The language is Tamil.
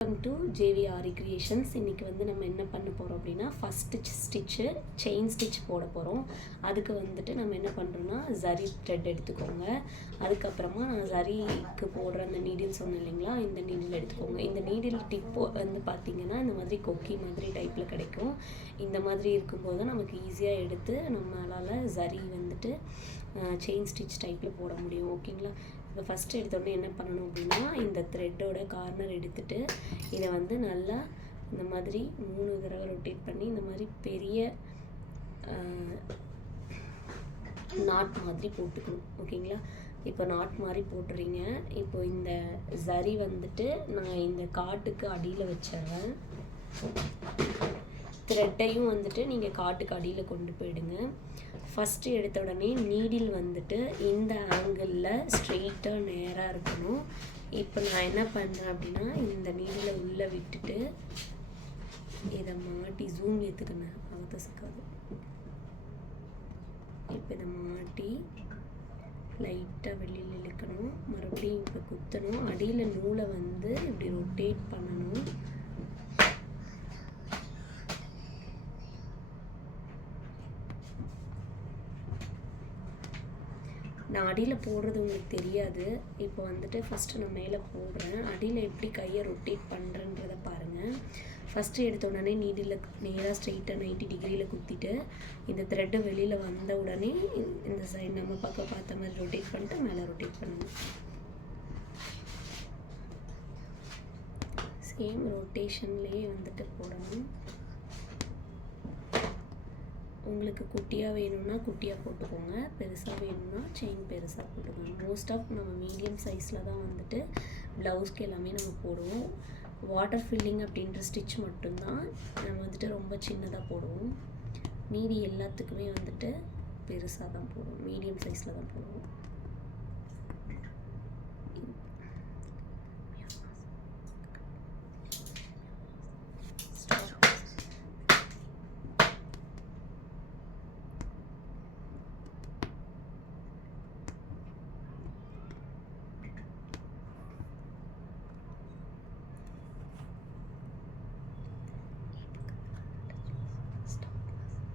Welcome to ஜேவிஆரி creations. இன்றைக்கி வந்து நம்ம என்ன பண்ண போகிறோம் அப்படின்னா, ஃபஸ்ட்டு ஸ்டிச்சு செயின் ஸ்டிச் போட போகிறோம். அதுக்கு வந்துட்டு நம்ம என்ன பண்ணுறோன்னா, ஜரி த்ரெட் எடுத்துக்கோங்க. அதுக்கப்புறமா நான் ஜரிக்கு போடுற அந்த நீடில் சொன்னேன் இல்லைங்களா, இந்த நீடில் எடுத்துக்கோங்க. இந்த நீடில் டிப்போ வந்து பார்த்திங்கன்னா இந்த மாதிரி கொக்கி மாதிரி டைப்பில் கிடைக்கும். இந்த மாதிரி இருக்கும்போது நமக்கு ஈஸியாக எடுத்து நம்மளால் ஜரி வந்துட்டு செயின் ஸ்டிச் டைப்பில் போட முடியும். ஓகேங்களா? இப்போ ஃபஸ்ட்டு எடுத்தோடனே என்ன பண்ணணும் அப்படின்னா, இந்த த்ரெட்டோட கார்னர் எடுத்துகிட்டு இதை வந்து நல்லா இந்த மாதிரி 3 தடவை ரொட்டேட் பண்ணி இந்த மாதிரி பெரிய நாட் மாதிரி போட்டுக்கணும். ஓகேங்களா? இப்போ நாட் மாதிரி போட்டுறீங்க. இப்போ இந்த ஜரி வந்துட்டு நான் இந்த காட்டுக்கு அடியில் வச்சிடுறேன். த்ரெட்டையும் வந்துட்டு நீங்கள் காட்டுக்கு அடியில் கொண்டு போயிடுங்க. ஃபஸ்ட்டு எடுத்த உடனே நீடில் வந்துட்டு இந்த ஆங்கிளில் ஸ்ட்ரெயிட்டாக நேராக இருக்கணும். இப்போ நான் என்ன பண்ணுறேன் அப்படின்னா, இந்த நீடிலை உள்ளே விட்டுட்டு இதை மாட்டி ஜூம் ஏற்றுக்கணும், அவத்த சிக்காது. இப்போ இதை மாட்டி லைட்டாக வெளியில் இழுக்கணும். மறுபடியும் இப்போ குத்தணும். அடியில் நூலை வந்து இப்படி ரொட்டேட் பண்ணணும். நான் அடியில் போடுறது உங்களுக்கு தெரியாது. இப்போ வந்துட்டு ஃபஸ்ட்டு நான் மேலே போடுறேன். அடியில் எப்படி கையை ரொட்டேட் பண்ணுறேன்றதை பாருங்கள். ஃபஸ்ட்டு எடுத்த உடனே நீடில் நேராக ஸ்ட்ரெயிட்டாக 90 டிகிரியில் குத்திட்டு இந்த த்ரெட்டு வெளியில் வந்த உடனே இந்த சைடு நம்ம பக்கம் பார்த்த மாதிரி ரொட்டேட் பண்ணிட்டு மேலே ரொட்டேட் பண்ணுங்கள். சேம் ரொட்டேஷன்லேயே வந்துட்டு போடணும். உங்களுக்கு குட்டியாக வேணும்னா குட்டியாக போட்டுக்கோங்க, பெருசாக வேணும்னா செயின் பெருசாக போட்டுக்கோங்க. மோஸ்ட் ஆஃப் நம்ம மீடியம் சைஸில் தான் வந்துட்டு ப்ளவுஸ்க்கு எல்லாமே நம்ம போடுவோம். வாட்டர் ஃபில்லிங் அப்படின்ற ஸ்டிச் மட்டும்தான் நம்ம வந்துட்டு ரொம்ப சின்னதாக போடுவோம். மீதி எல்லாத்துக்குமே வந்துட்டு பெருசாக தான் போடுவோம், மீடியம் சைஸில் தான் போடுவோம்.